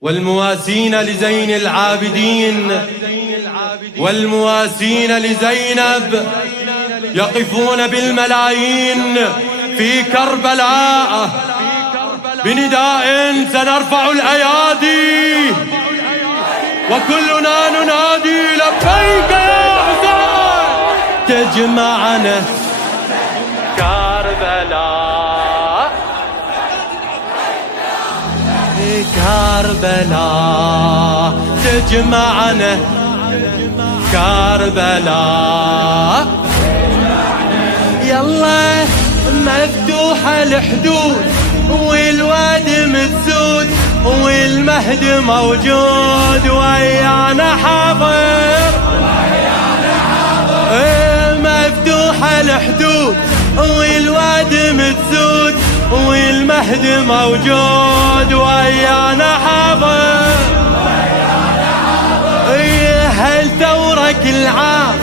والمواسين لزين العابدين والمواسين لزينب يقفون بالملايين في كربلاء بنداء سنرفع الأيادي وكلنا ننادي لبيك يا حسين. تجمعنا كربلاء كربلاء تجمعنا كربلاء. يلا مفتوحة الحدود والواد متسود والمهد موجود ويانا حاضر. مفتوحة الحدود والواد متسود والمهد موجود ويانا حاضر. هل ثورك العام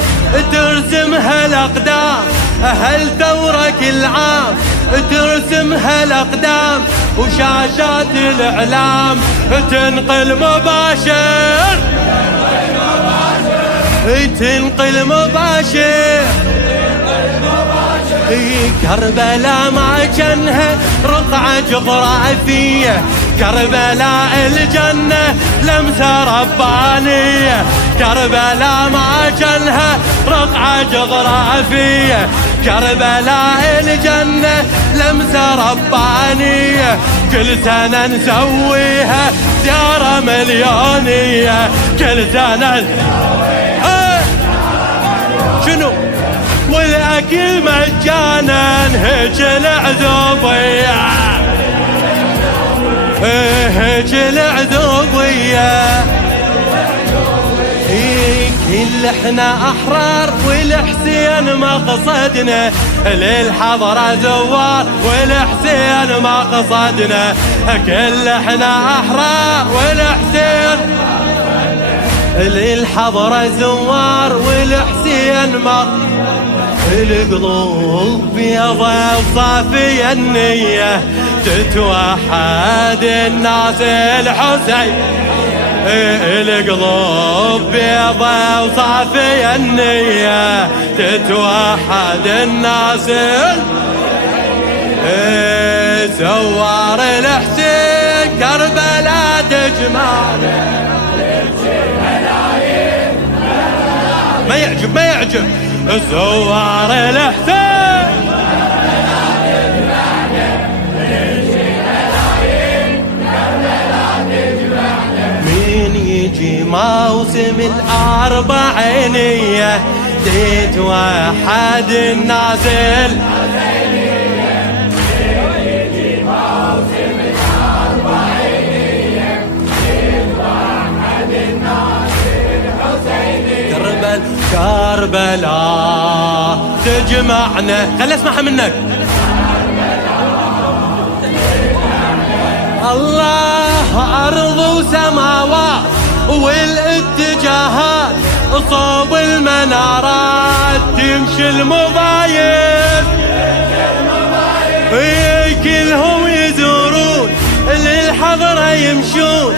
ترسمها الأقدام، هل ثورك العام ترسمها الأقدام وشاشات الإعلام تنقل مباشر تنقل مباشر. كربلاء ما كانها رقعة جغرافية، كربلاء الجنة لمسة ربانية. كربلاء ما كانها رقعة جغرافية، كربلاء الجنة لمسة ربانية. كل سنة نسويها زيارة مليونية، كل سنة نسويها شنو والأكل مجانا هيج العذوبية هيج العذوبية. كل احنا أحرار والحسين مقصدنا، للحضرة زوار والحسين مقصدنا. كل احنا أحرار والحسين للحضرة زوار والحسين مقصدنا. القلوب بيضة وصافية النية تتوحد الناس الحسين. القلوب بيضة وصافية النية تتوحد الناس. زوار الحسين كربلاء تجمعنا. ما يعجب زوار الحسين من يجي موسم الأربعينية تتوحد الناس. كربلاء تجمعنا. خلي اسمعها منك. الله أرض وسماوات والاتجاهات صوب المنارات تمشي المضايف. كلهم يزورون للحضرة يمشون،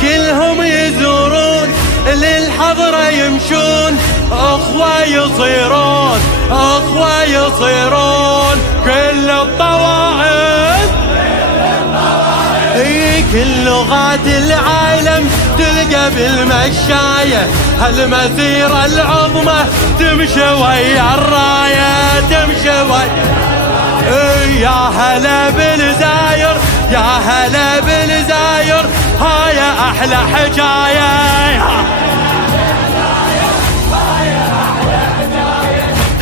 كلهم يزورون للحضرة يمشون. أخوة يصيرون أخوة يصيرون كل الطوائف. كل لغات العالم تلقى بالمشاية، هالمسيرة العظمى تمشي ويا الراية تمشي ويا. يا هلا بالزاير يا هلا بالزاير هاي أحلى حكاية.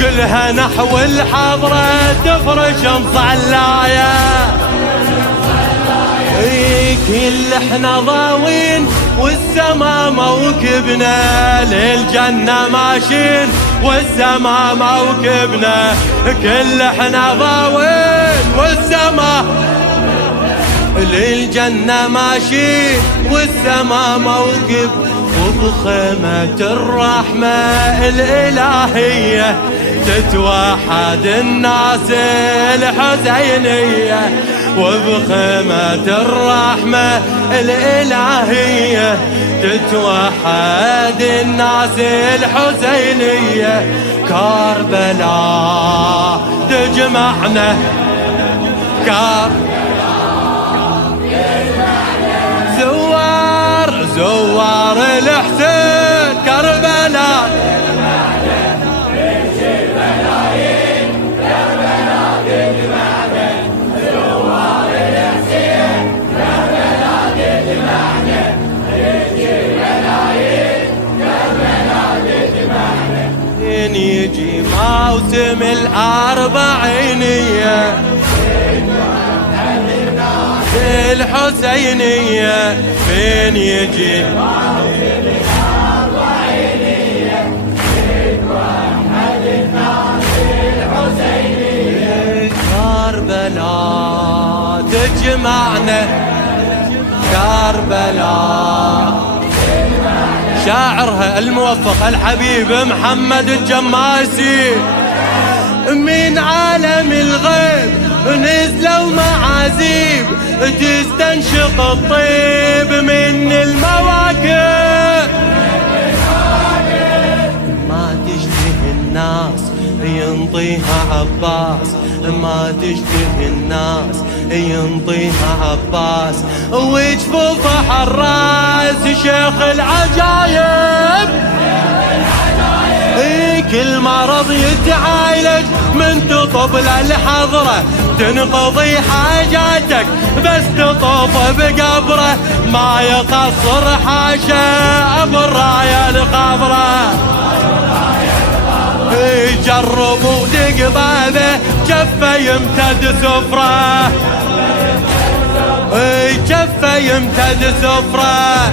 كلها نحو الحضرة تفرش مصلاية. كل احنا ضاوين والسما موكبنا، للجنة ماشين والسما موكبنا. كل احنا ضاوين والسما للجنة ماشين والسما موكب. وبخيمة الرحمة الإلهية تتوحد الناس الحسينية. وبخيمة الرحمة الإلهية تتوحد الناس الحسينية. كربلاء تجمعنا، زوار الحسين كربلاء يجي موسم الأربعينية الحسينية، فين يجي كربلاء تجمعنا، كربلاء شاعرها الموفق الحبيب محمد الجماسي. من عالم الغيب نزلوا معازيب تستنشق الطيب من المواكب، ما تشتهي الناس ينطيها عباس، ما تشتهي الناس ينطيها عباس، وجفوفه حراس شيخ العجايب. كل مرض يتعالج من تطب للحضرة، تنقضي حاجاتك بس تطوف بقبره، ما يقصر حاشا ابو الرايه الخضره. جربوا لقبابه جفه يمتد سفره، جفه يمتد سفره.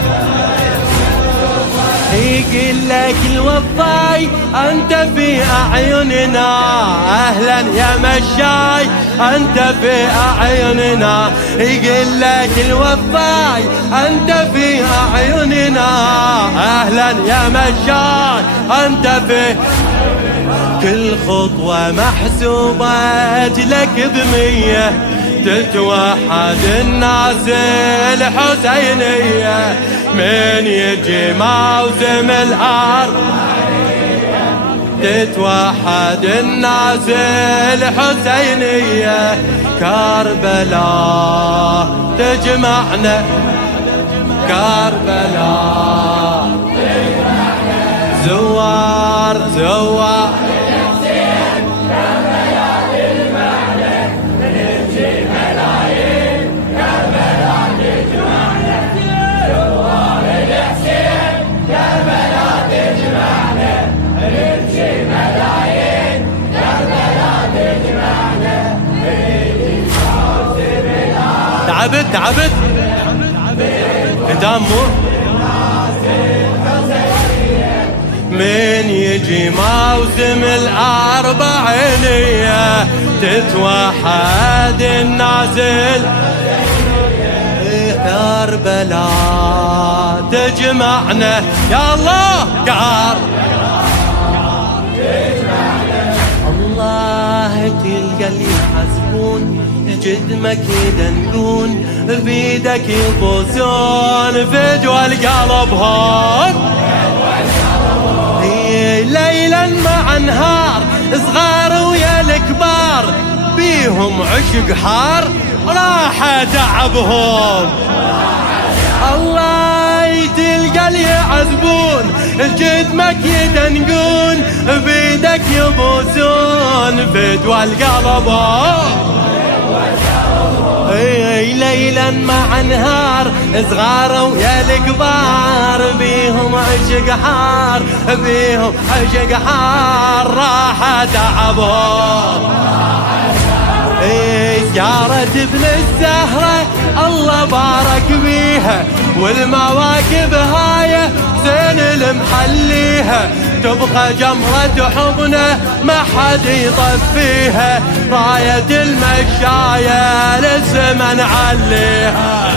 يقول لك الوفاي انت في اعيننا، اهلا يا مشاي انت في اعيننا. يقول لك الوفاي انت في اعيننا، اهلا يا مشاي انت في. كل خطوه محسوبه لك بمية، تتوحد الناس الحسينية. من يجي موسم الأرض تتوحد الناس الحسينية. كربلاء تجمعنا، كربلاء زوار زوار تعبت دمه. من يجي موسم الأربعينية تتوحد الناس. كربلاء تجمعنا يا الله، الله تلقى اللي يحسبون جدمك يدنقون بيدك يبوسون فدوى القلبهم. ليلا مع نهار صغار ويا الكبار بيهم عشق حار راح تعبهم. الله تلقى اللي يعذبون جدمك يدنقون بيدك يبوسون فدوى القلبهم. ليلا مع نهار صغار ويا الكبار بيهم عشق حار، بيهم عشق حار راح تعبهم. زيارة ابن الزهرة الله بارك بيها، والمواكب هاي زين المحليها، تبقى جمرة حضنه ما حد يطفيها، راية المشاية للزمن عليها.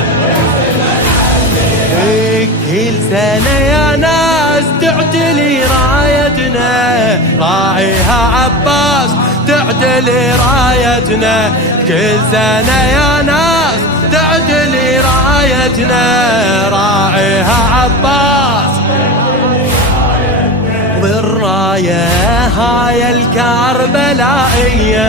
كل سنة يا ناس تعتلي رايتنا، راعيها عباس تعدلي رايتنا كل سنة يا ناس تعدلي رايتنا راعيها عباس بالراية هاي الكربلائية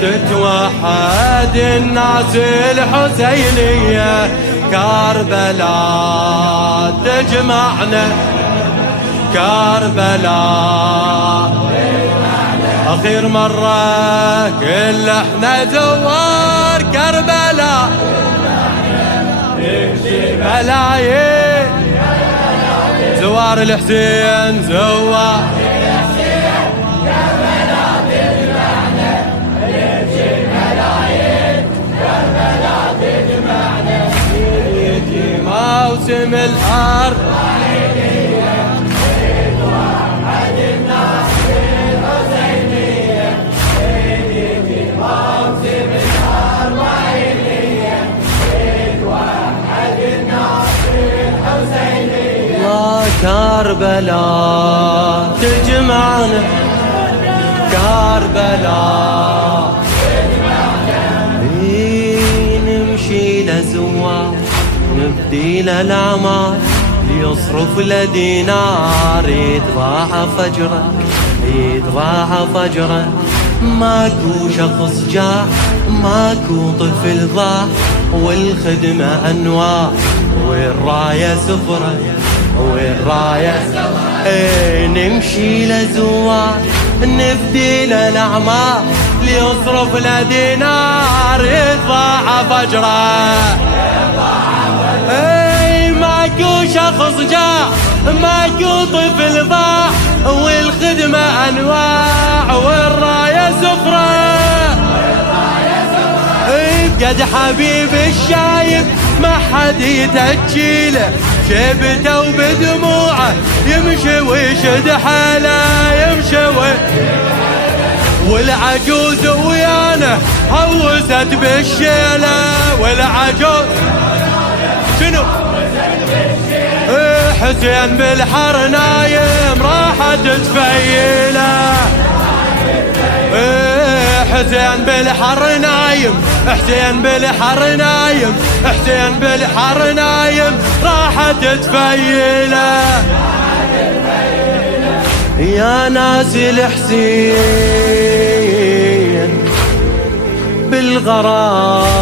تتوحد الناس الحسينية كربلاء تجمعنا كربلاء آخر مرة كل احنا زوار كربلاء ملايين زوار الحسين زوار موسم الحرب كربلاء تجمعنا كربلاء نمشي لزوار نبدي للأعمار ليصرف لدينار يتضاعف أجره يتضاعف أجره ماكو شخص جاع ماكو طفل ضاع والخدمة أنواع والراية سفرة والراية نمشي لزوار نفدي للأعمار ليصرف لدينار يتضاعف أجره ماكو شخص جاع ماكو طفل ضاع والخدمة أنواع والراية سفرة بقد حبيب الشايب ما حد يتأجيله شيبته وبدموعه يمشي ويشد حاله يمشي والعجوز ويانا هوست بالشيله والعجوز شنو حسين بالحر نايم راحت تفيله حسين بالحر نايم حسين بالحر نايم حسين بالحر نايم راحت تفيله يا ناس الحسين بالغرام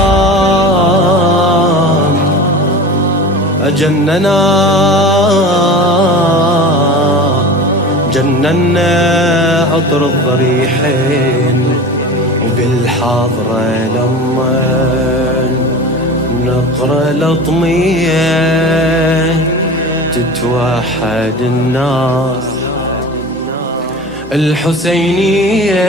أجننا جننا عطر الضريحين وبالحاضرة لما نقرأ الأطمية تتوحد الناس الحسينية